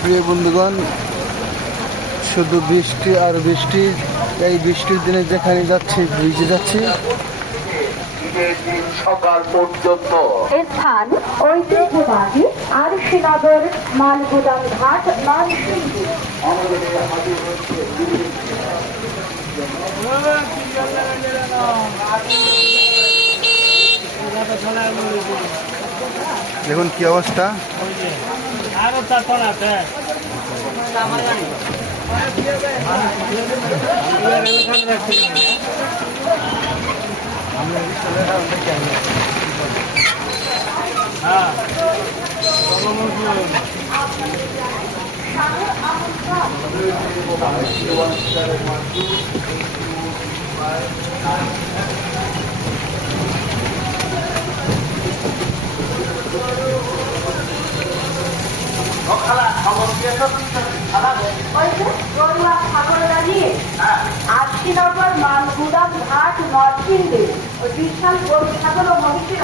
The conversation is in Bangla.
প্রিয় বন্ধুগণ, শুধু বৃষ্টি আর বৃষ্টি। এই বৃষ্টির দিনে যেখানে যাচ্ছি ভিজে যাচ্ছি। সকাল পর্যন্ত স্থান ঐতিহ্যবাহী আরশিনগর মালগুদাম ঘাট নরসিংদী। দেখুন কি অবস্থা। আরশিনগর মালগুদাম ঘাট নরসিংদী। ওই বিশাল গরু ছাগল ও মহিষের